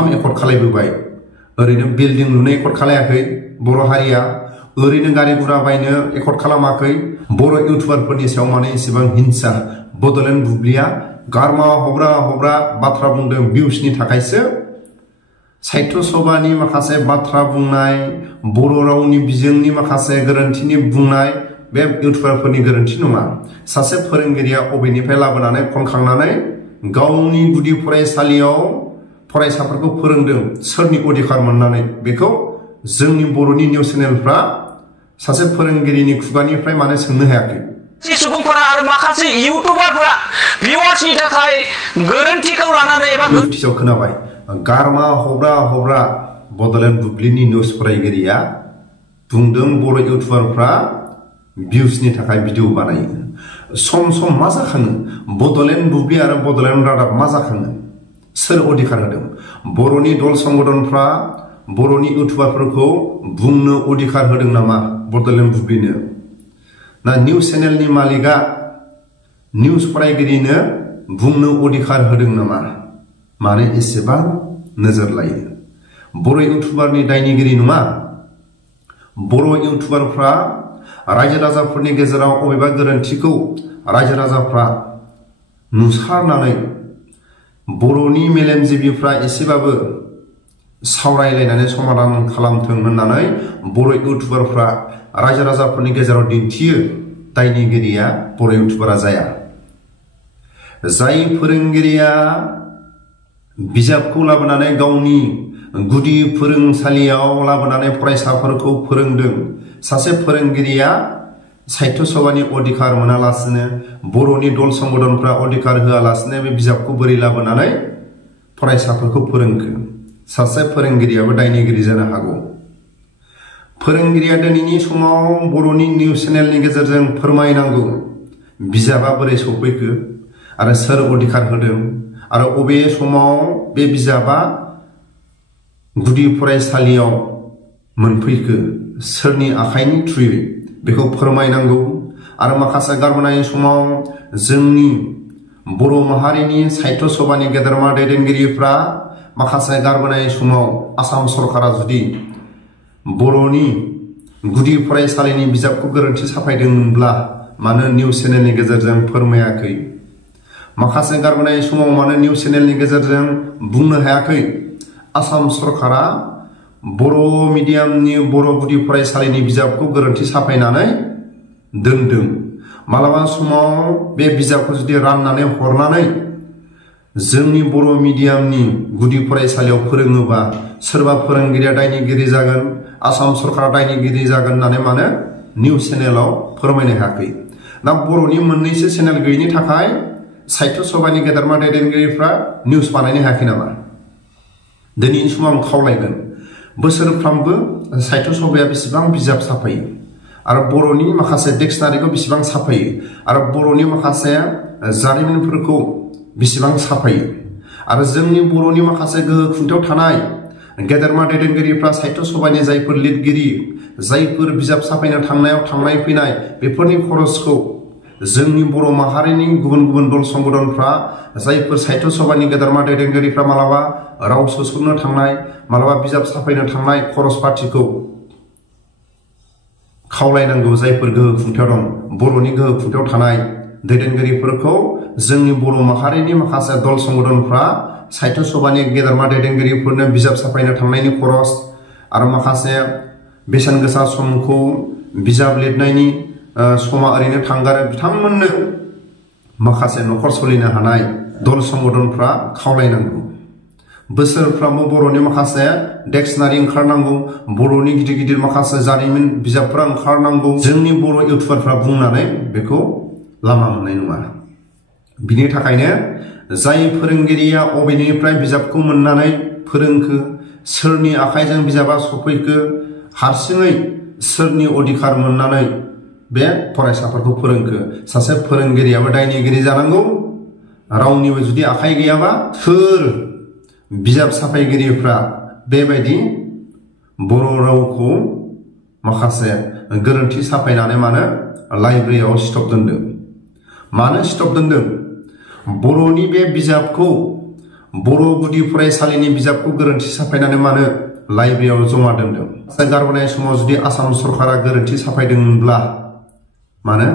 मोनथाम एकर्ड खालायबोबाय ओरैनो बिल्डिं लुनो एकर्ड खालायाखै बर' हारिया ओरैनो गारि गुरा बायनो एकर्ड खालामाखै बर' इउटुबारफोरनि सायाव माने एसेबां हिंसा बड'लेण्ड बुब्लिया गारमा हब्रा बाथ्रा बुंदों भिउसनि थाखायसो साहित्य सभानि माखासे बाथ्रा बुंनाय बर' रावनि बिजोंनि माखासे गोरोन्थिनि बुंनाय बे इउटुबारफोरनि गोरोन्थि नङा सासे फोरोंगिरिया अबेनिफ्राय लाबोनानै खनखांनानै गावनि गुदि फरायसालियाव फरायसाफोरखौ फोरोंदों सोरनि अधिकार मोननानै बेखौ जोंनि बर'नि निउस चेनेलफ्रा सासे फोरोंगिरिनि खुगानिफ्राय माने सोंनो हायाखै सुबुंफोरा आरो माखासे इउटुबारफोरा भिउआर्सनि थाखाय गोरोन्थिखौ लानानै एबा नोटिसआव खोनाबाय गारमा हब्रा बड'लेण्ड बुब्लिनि निउस फरायगिरिया बुंदों बर' इउटुबारफ्रा भिउसनि थाखाय भिडिअ बानायो सम मा जाखाङो बड'लेण्ड बुब्लि आरो बड'लेण्ड रादाब मा जाखाङो सोर अधिकार होदों बर'नि दल संगठनफ्रा बर'नि इउटुबारफोरखौ बुंनो अधिकार होदों नामा बड'लेण्ड बुब्लिनो ना निउस चेनेलनि मालिका निउस फरायगिरिनो बुंनो अधिकार होदों नामा माने एसेबां नोजोर लायो बर' इउटुबारनि दायनिगिरि नङा बर' इउटुबारफ्रा रायजो राजाफोरनि गेजेराव अबेबा गोरोन्थिखौ रायजो राजाफ्रा नुसारनानै बर'नि मेलेमजिबिफ्रा एसेबाबो सावरायलायनानै समाधान खालामथों होननानै बर' इउटुबारफ्रा रायजो राजाफोरनि गेजेराव दिन्थियो दायनिगिरिया बर' इउटुबारा जाया जाय फोरोंगिरिया बिजाबखौ लाबोनानै गावनि गुदि फोरोंसालियाव लाबोनानै फरायसाफोरखौ फोरोंदों सासे फोरोंगिरिया साहित्य सभानि अधिकार मोनालासिनो बर'नि दल संगठनफ्रा अधिकार होआलासिनो बे बिजाबखौ बोरै लाबोनानै फरायसाफोरखौ फोरोंखो सासे फोरोंगिरियाबो दायनिगिरि जानो हागौ फोरोंगिरिया दिनैनि समाव बर'नि निउस चेनेलनि गेजेरजों फोरमायनांगौ बिजाबा बोरै सफैखो आरो सोर अधिकार होदों आरो अबे समाव बे बिजाबा गुदि फरायसालियाव मोनफैखो सोरनि आखाइनि थ्रुयै बेखौ फोरमायनांगौ आरो माखासे गारबोनाय समाव जोंनि बर' माहारिनि साहित्य सभानि गेदेरमा दैदेनगिरिफ्रा माखासे गारबोनाय समाव आसाम सरकारा जुदि बर'नि गुदि फरायसालिनि बिजाबखौ गोरोन्थि साफायदोंमोनब्ला मानो निउस चेनेलनि गेजेरजों फोरमायाखै माखासे गारबोनाय समाव मानो निउस चेनेलनि गेजेरजों बुंनो हायाखै आसाम सरकारा बर' मिडियामनि बर' गुदि फरायसालिनि बिजाबखौ गोरोन्थि साफायनानै दोनदों मालाबा समाव बे बिजाबखौ जुदि राननानै हरनानै जोंनि बर' मिडियामनि गुदि फरायसालियाव फोरोङोबा सोरबा फोरोंगिरिया दायनिगिरि जागोन आसाम सरकारा दायनिगिरि जागोन होननानै मानो निउस चेनेलाव फोरमायनो हायाखै दा बर'नि मोननैसो चेनेल गैयिनि थाखाय साहित्य सभानि गेदेरमा दैदेनगिरिफ्रा निउस बानायनो हायाखै नामा दिनैनि समाव आं खावलायगोन बोसोरफ्रामबो साहित्य सभाया बेसेबां बिजाब साफायो आरो बर'नि माखासे डिक्सनारिखौ बेसेबां साफायो आरो बर'नि माखासे जारिमिनफोरखौ बेसेबां साफायो आरो जोंनि बर'नि माखासे गोहो खुंथायाव थानाय गेदेरमा दैदेनगिरिफ्रा साहित्य सभानि जायफोर लिरगिरि जायफोर बिजाब साफायनो थांनायाव थांनाय फैनाय बेफोरनि खरसखौ जोंनि बर' माहारिनि गुबुन गुबुन दल संगठनफ्रा जायफोर साहित्य सभानि गेदेरमा दैदेनगिरिफ्रा मालाबा राव सोसननो थांनाय मालाबा बिजाब साफायनो थांनाय खरस पार्टिखौ खावलायनांगौ जायफोर गोहो खुंथायाव दं बर'नि गोहो खुंथायाव थानाय दैदेनगिरिफोरखौ जोंनि बर' माहारिनि माखासे दल संगठनफ्रा साहित्य सभानि गेदेरमा दैदेनगिरिफोरनो बिजाब साफायनो थांनायनि खरस आरो माखासे बेसेन गोसा समखौ बिजाब लिरनायनि समा ओरैनो थांगारो बिथांमोननो माखासे न'खर सोलिनो हानाय दल संगठनफ्रा खावलायनांगौ बोसोरफ्रामबो बर'नि माखासे डिक्सनारि ओंखारनांगौ बर'नि गिदिर गिदिर माखासे जारिमिन बिजाबफोरा ओंखारनांगौ जोंनि बर' इउटुबारफ्रा बुंनानै बेखौ लामा मोननाय नङा बिनि थाखायनो जाय फोरोंगिरिया अबेनिफ्राय बिजाबखौ मोननानै फोरोंखो सोरनि आखाइजों बिजाबा सफैखो हारसिङै सोरनि अधिकार मोननानै बे फरायसाफोरखौ फोरोंखो सासे फोरोंगिरियाबो दायनिगिरि जानांगौ रावनिबो जुदि आखाइ गैयाबा सोर बिजाब साफायगिरिफ्रा बेबायदि बर' रावखौ माखासे गोरोन्थि साफायनानै मानो लाइब्रेरियाव स्टक दोनदों मानो स्टक दोनदों बर'नि बे बिजाबखौ बर' गुदि फरायसालिनि बिजाबखौ गोरोन्थि साफायनानै मानो लाइब्रेरियाव जमा दोनदों? गारबोनाय समाव जुदि आसाम सरकारा गोरोन्थि साफायदोंमोनब्ला मानो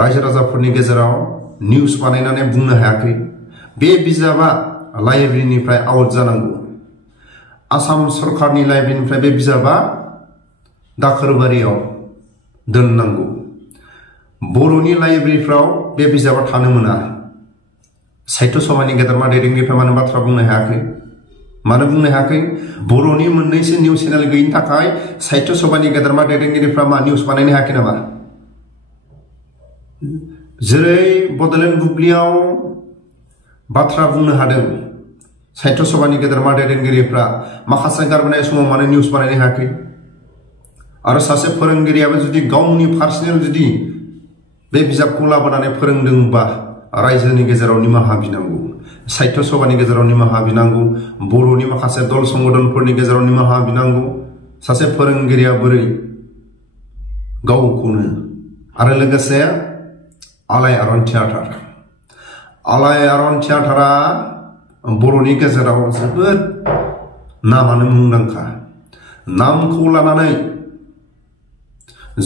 रायजो राजाफोरनि गेजेराव निउस बानायनानै बुंनो हायाखै बे बिजाबा लाइब्रेरिनिफ्राय आउट जानांगौ? आसाम सरकारनि लाइब्रेरिनिफ्राय बे बिजाबा दाखोरबारियाव दोननांगौ। बर'नि लाइब्रेरिफ्राव बे बिजाबा थानो मोना। साहित्य सभानि गेदेरमा दैदेनगिरिफ्रा मानो बाथ्रा बुंनो हायाखै? मानो बुंनो हायाखै? बर'नि मोननैसो निउस चेनेल गैयिनि थाखाय साहित्य सभानि गेदेरमा दैदेनगिरिफ्रा मा निउस बानायनो हायाखै नामा? जेरै बड'लेण्ड बुब्लियाव बाथ्रा बुंनो हादों साहित्य सभानि गेदेरमा दैदेनगिरिफ्रा, माखासे गारबोनाय समाव मानो निउस बानायनो हायाखै? आरो सासे फोरोंगिरियाबो जुदि गावनि पार्सनेल जुदि बे बिजाबखौ लाबोनानै फोरोंदोंबा रायजोनि गेजेराव निमाहा बिनांगौ, साहित्य सभानि गेजेराव निमाहा बिनांगौ, बर'नि माखासे दल संगठनफोरनि गेजेराव निमाहा बिनांगौ। सासे फोरोंगिरिया बोरै गावखौनो आरो लोगोसे आलायारन थियाटारा बर'नि गेजेराव जोबोद नामानो मुंदांखा। नामखौ लानानै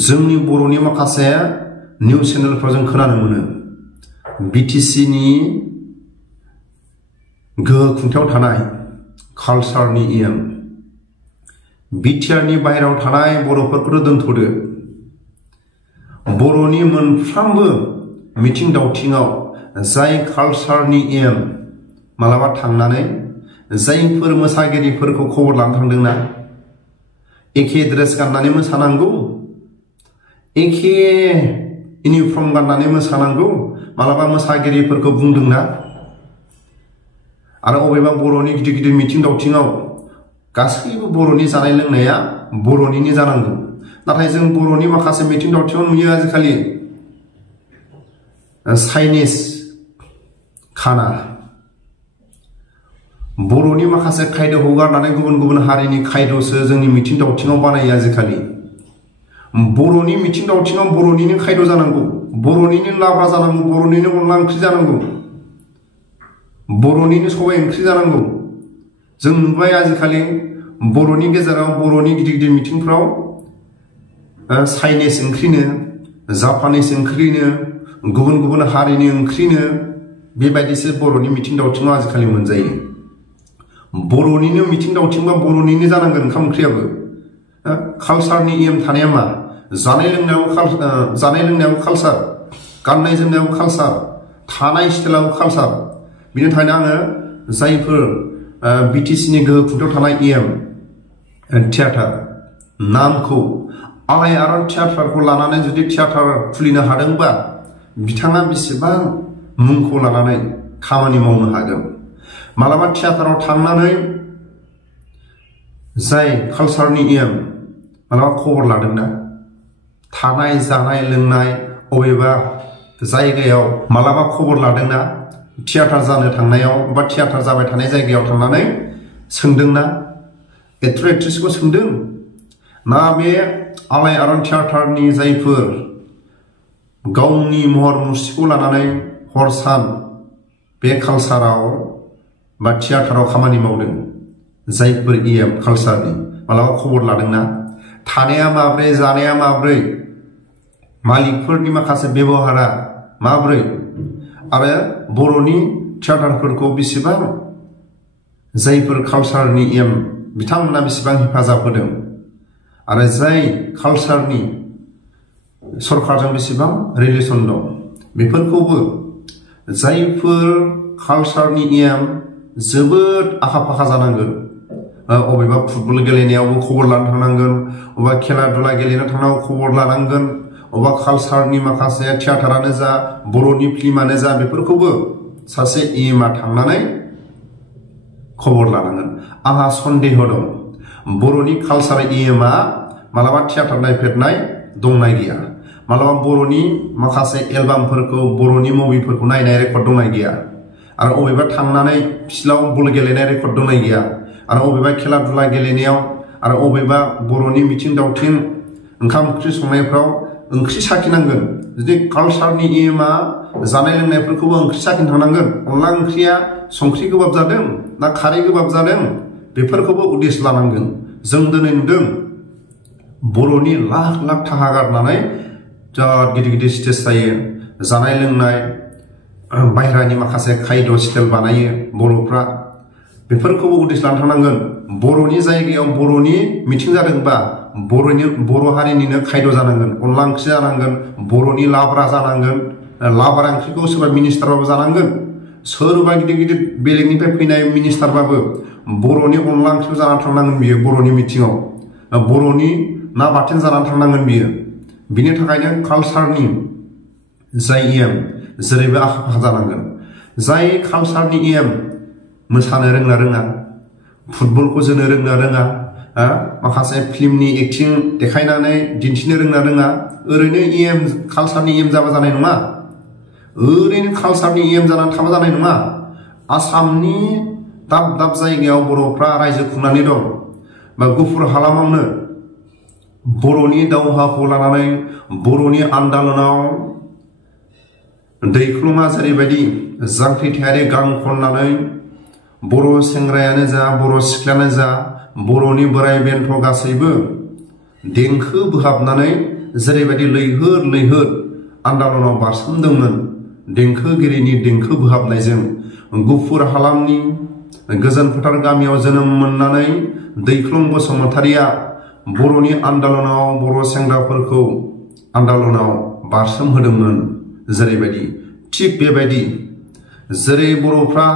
जोंनि बर'नि माखासे निउस चेनेलफ्राव जों खोनानो मोनो बिटिसिनि गोहो खुंथायाव थानाय कालसारनि बिटिआरनि बाहेरायाव थानाय बर'फोरखौथ' दोनथ'दो, बर'नि मोनफ्रोमबो मिथिं दावथिङाव जाय कालसारनि मालाबा थांनानै जायफोर मोसागिरिफोरखौ खबर लानो थांदोंना, एखे ड्रेस गाननानै मोसानांगौ, एखे इउनिफर्म गाननानै मोसानांगौ, मालाबा मोसागिरिफोरखौ बुंदोंना। आरो अबेबा बर'नि गिदिर गिदिर मिथिं दावथिङाव गासैबो बर'नि जानाय लोंनाया बर'निनो जानांगौ। नाथाय जों बर'नि माखासे मिथिं दावथिङाव नुयो आजिखालि चाइनिज खाना, बर'नि माखासे खायद'खौ गारनानै गुबुन गुबुन हारिनि खायद'सो जोंनि मिथिं दावथिङाव बानायो आजिखालि। बर'नि मिथिं दावथिङाव बर'निनो खायद' जानांगौ, बर'निनो लाब्रा जानांगौ, बर'निनो अनला ओंख्रि जानांगौ, बर'निनो सबाय ओंख्रि जानांगौ। जों नुबाय आजिखालि बर'नि गेजेराव बर'नि गिदिर गिदिर मिथिंफ्राव चाइनिज ओंख्रिनो, जापानिस ओंख्रिनो, गुबुन गुबुन हारिनि ओंख्रिनो, बेबायदिसो बर'नि मिथिं दावथिङाव आजिखालि मोनजायो। बर'निनो मिथिं दावथिंबा बर'निनो जानांगोन ओंखाम ओंख्रियाबो। कालसारनि थानाया मा? जानाय लोंनायाबो कालसार, गाननाय जोमनायाबो कालसार, थानाय स्टाइलाबो कालसार। बिनि थाखायनो आङो जायफोर बिटिसिनि गोहो खुंथायाव थानाय थियाटार नामखौ आलायारन थियाटारखौ लानानै जुदि थियाटार खुलिनो हादोंबा बिथाङा बेसेबां मुंखौ लानानै खामानि मावनो हागोन। मालाबा थियाटाराव थांनानै जाय कालसारनि मालाबा खबर लादोंना, थानाय जानाय लोंनाय अबेबा जायगायाव मालाबा खबर लादोंना, थियाटार जानो थांनायाव बा थियाटार जाबाय थानाय जायगायाव थांनानै सोंदोंना, एक्टर एक्ट्रेसखौ सोंदों ना बे आलायारन थियाटारनि जायफोर गावनि महर मुस्रिखौ लानानै हर सान बे कालसाराव बा थियाटाराव खामानि मावदों, जायफोर कालसारनि मालाबा खबर लादोंना, थानाया माब्रै, जानाया माब्रै, मालिकफोरनि माखासे बेबहारा माब्रै, आरो बर'नि थियाटारफोरखौ बेसेबां जायफोर कालसारनि बिथांमोना बेसेबां हेफाजाब होदों, आरो जाय कालसारनि सरकारजों बेसेबां रिलेसन दं, बेफोरखौबो जायफोर कालसारनि जोबोद आखा फाखा जानांगोन। अबेबा फुटबल गेलेनायावबो खबर लानो थांनांगोन, अबेबा खेला दुला गेलेनो थांनायाव खबर लानांगोन, अबेबा कालसारनि माखासे थियाटारानो जा, बर'नि फिल्मानो जा, बेफोरखौबो सासे थांनानै खबर लानांगोन। आंहा सन्देह दं बर'नि कालसार मालाबा थियाटार नायफेरनाय दंना गैया, मालाबा बर'नि माखासे एलबामफोरखौ, बर'नि मुभिफोरखौ नायनाय रेकर्ड दंना गैया, आरो अबेबा थांनानै फिल्डआव बल गेलेनाय रेकर्ड दंना गैया, आरो अबेबा खेला दुला गेलेनायाव, आरो अबेबा बर'नि मिथिं दावथिं ओंखाम ओंख्रि संनायफ्राव ओंख्रि साखिनांगोन। जुदि कालसारनि जानाय लोंनायफोरखौबो ओंख्रि साखिनो थांनांगोन, अनला ओंख्रिया संख्रि गोबाब जादों ना खारै गोबाब जादों बेफोरखौबो उदिस लानांगोन। जों दिनै नुदों बर'नि लाख लाख थाखा गारनानै बिराद गिदिर गिदिर स्टेज जायो, जानाय लोंनाय बाहेरानि माखासे खायद स्टाइल बानायो बर'फ्रा, बेफोरखौबो उदिस लानो थांनांगोन। बर'नि जायगायाव बर'नि मिथिं जादोंबा बर' हारिनिनो खायद जानांगोन, अनला ओंख्रि जानांगोन, बर'नि लाब्रा जानांगोन, लाब्रा ओंख्रिखौ सोरबा मिनिस्टारबाबो जानांगोन, सोरबा गिदिर गिदिर बेलेगनिफ्राय फैनाय मिनिस्टारबाबो बर'नि अनला ओंख्रिखौ जानानै थांनांगोन बियो बर'नि मिथिङाव, बर'नि ना बाथोन जानानै थांनांगोन बियो। बिनि थाखायनो कालसारनि जाय एम जेरैबो आखा फाखा जानांगोन। जाय कालसारनि एम मोसानो रोङा, फुटबलखौ जोनो रोङा, माखासे फिल्मनि एक्टिं देखायनानै दिन्थिनो रोङा, ओरैनो एम कालसारनि एम जाबा जानाय नङा। ओरैनो कालसारनि एम जानानै थाबा जानाय नङा। आसामनि दाब दाब जायगायाव बर'फ्रा रायजो खुंनानै दं, बा गुफुर हालामावनो बर'नि दावहाखौ लानानै बर'नि आन्दलनाव दैख्लुमा जेरैबायदि जांख्रिथायारि गान खननानै बर' सेंग्रायानो जा बर' सिख्लायानो जा बर'नि बोराय बेन्थ गासैबो देंखो बोहाबनानै जेरैबायदि लैहोर लैहोर आन्दलनाव बारसोमदोंमोन, देंखोगिरिनि देंखो बोहाबनायजों गुफुर हालामनि गोजोन फोथार गामियाव जोनोम मोननानै दैख्लुम बसुमतारिया बर'नि आन्दलनाव बर' सेंग्राफोरखौ आन्दलनाव बारसोमहोदोंमोन। जेरैबायदि थिग बेबायदि जेरै बर'फ्रा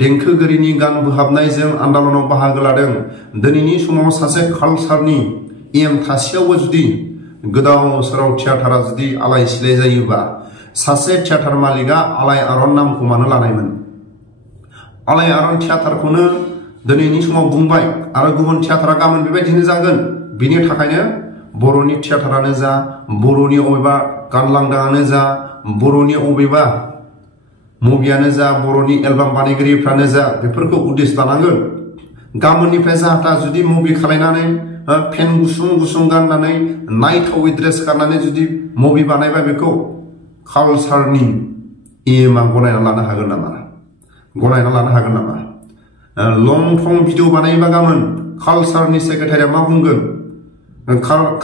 देंखोगिरिनि गान बोहाबनायजों आन्दलनाव बाहागो लादों, दिनैनि समाव सासे कालसारनि एम थासेयावबो जुदि गोदाव सोराव थियाटारा जुदि आलाय सिलाय जायोबा सासे थियाटार मालिकआ आलायारन नामखौ मानो लानायमोन? आलायारन थियाटारखौनो दिनैनि समाव बुंबाय आरो गुबुन थियाटारा गाबोन बेबायदिनो जागोन। बिनि थाखायनो बर'नि थियाटारानो जा, बर'नि अबेबा गानलांदाङानो जा, बर'नि अबेबा मुभियानो जा, बर'नि एलबाम बानायगिरिफ्रानो जा, बेफोरखौ उदिस लानांगोन। गाबोननिफ्राय जाहाथा जुदि मुभि खालायनानै फेन गुसुं गुसुं गाननानै नायथावै ड्रेस गाननानै जुदि मुभि बानायबा बेखौ कालसारनि एमआ गनायना लानो हागोन नामा? गनायना लानो हागोन नामा? लं थं भिडिअ बानायोबा गाबोन कालसारनि सेक्रेटारिया मा बुंगोन?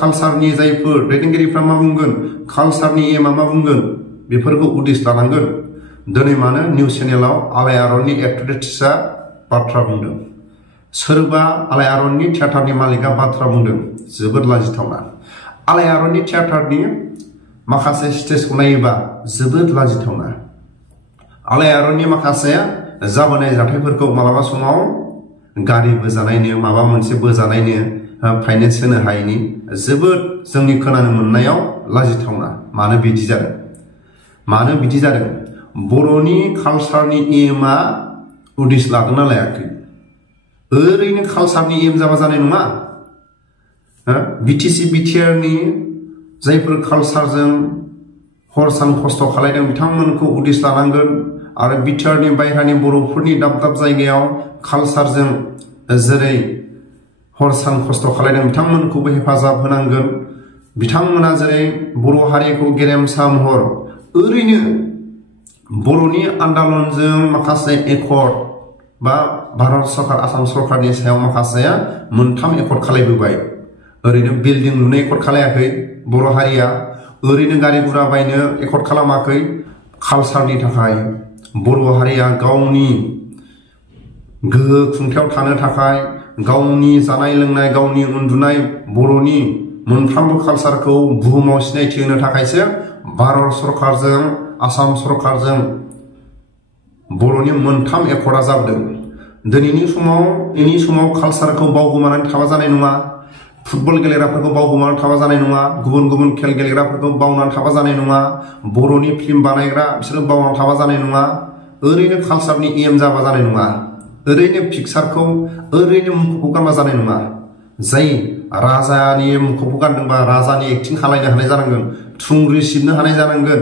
कालसारनि जायफोर दैदेनगिरिफ्रा मा बुंगोन? कालसारनि एमआ मा बुंगोन? बेफोरखौ उदिस लानांगोन। दिनै मानो निउस चेनेलाव आलायारननि एक्ट्रेसआ बाथ्रा बुंदों, सोरबा आलायारननि थियाटारनि मालिकआ बाथ्रा बुंदों, जोबोद लाजिथावना। आलायारननि थियाटारनि माखासे स्टेजखौ नायोबा जोबोद लाजिथावना। आलायारननि माखासे जाबोनाय जाथायफोरखौ मालाबा समाव गारि बोजानायनो, माबा मोनसे बोजानायनो फाइनेन्स होनो हायैनि जोबोद जोंनि खोनानो मोननायाव लाजिथावना। मानो बिदि जादों? मानो बिदि जादों? बर'नि कालसारनि एमआ उदिस लादोंना लायाखै? ओरैनो कालसारनि एम जाबा जानाय नङा। बिटिसि बिटिआरनि जायफोर कालसारजों हर सान खस्थ' खालायदों बिथांमोनखौ उदिस लानांगोन। आरो बिटिआरनि बायह्रानि बर'फोरनि दाब दाब जायगायाव कालसारजों जेरै हर सान खस्थ' खालायदों बिथांमोनखौबो हेफाजाब होनांगोन। बिथांमोना जेरै बर' हारिखौ गेरेमसा महर, ओरैनो बर'नि आन्दलनजों माखासे एकर्ड बा भारत सरकार आसाम सरकारनि सायाव माखासे मोनथाम एकर्ड खालायबोबाय। ओरैनो बिल्डिं लुनो एकर्ड खालायाखै बर' हारिया, ओरैनो गारि गुरा बायनो एकर्ड खालामाखै। कालसारनि थाखाय बर' हारिया गावनि गोहो खुंथायाव थानो थाखाय, गावनि जानाय लोंनाय, गावनि उन्दुनाय, बर'नि मोनफ्रोमबो कालसारखौ बुहुमाव सिनायथि होनो थाखायसो भारत सरकारजों आसाम सरकारजों बर'नि मोनथाम एकर्डआ जाबोदों। दिनैनि समाव कालसारखौ बावगोमानानै थाबा जानाय नङा। फुटबल गेलेग्राफोरखौ बावगोमानानै थाबा जानाय नङा। गुबुन गुबुन खेल गेलेग्राफोरखौ बावनानै थाबा जानाय नङा। बर'नि फिल्म बानायग्रा बिसोरो बावनानै थाबा जानाय नङा। ओरैनो कालसारनि एम जाबा जानाय नङा। ओरैनो पिक्सारखौ ओरैनो मुखुबखौ गानबा जानाय नङा। जाय राजानि मुखुबखौ गानदोंबा राजानि एक्टिं खालायनो हानाय जानांगोन, थुंग्रि सिबनो हानाय जानांगोन।